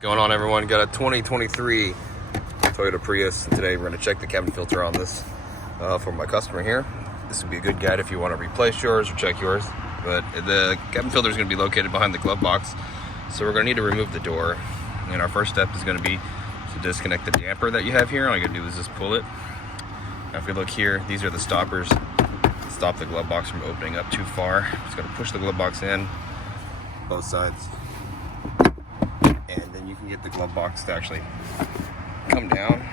Going on, everyone? Got a 2023 Toyota Prius. Today we're going to check the cabin filter on this for my customer here. This would be a good guide if you want to replace yours or check yours. But the cabin filter is going to be located behind the glove box, so we're going to need to remove the door. And our first step is going to be to disconnect the damper that you have here. All you got to do is just pull it. Now if we look here, these are the stoppers to stop the glove box from opening up too far. Just got to push the glove box in, both sides. And then you can get the glove box to actually come down.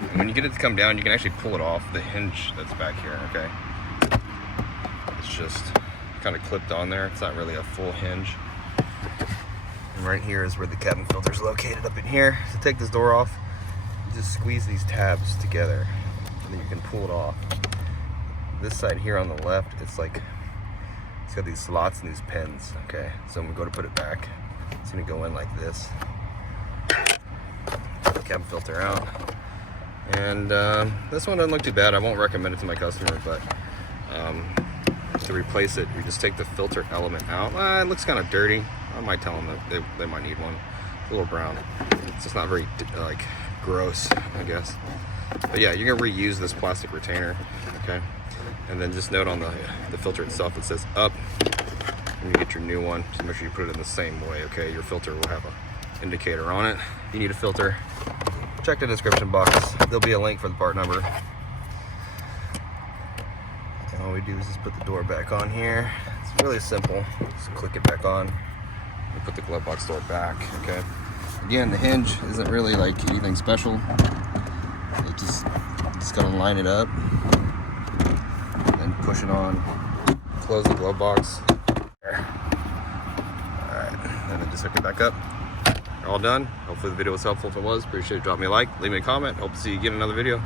And when you get it to come down, you can actually pull it off the hinge that's back here, okay? It's just kind of clipped on there. It's not really a full hinge. And right here is where the cabin filter is located, up in here. To take this door off, you just squeeze these tabs together, and then you can pull it off. This side here on the left, it's got these slots and these pins, okay? So when we go to put it back, it's gonna go in like this. Pull the cabin filter out. And this one doesn't look too bad. I won't recommend it to my customer, but to replace it, you just take the filter element out. It looks kind of dirty. I might tell them that they might need one. It's a little brown. It's just not very gross, I guess. But yeah, you're gonna reuse this plastic retainer, okay? And then just note on the filter itself, it says up. When you get your new one, just make sure you put it in the same way, okay? Your filter will have an indicator on it. If you need a filter, check the description box. There'll be a link for the part number. And all we do is just put the door back on here. It's really simple. Just click it back on and put the glove box door back, okay? Again, the hinge isn't really like anything special. It just gotta line it up and push it on. Close the glove box. Alright, and then just hook it back up. All done. Hopefully the video was helpful. If it was, appreciate it. Drop me a like, leave me a comment. Hope to see you again in another video.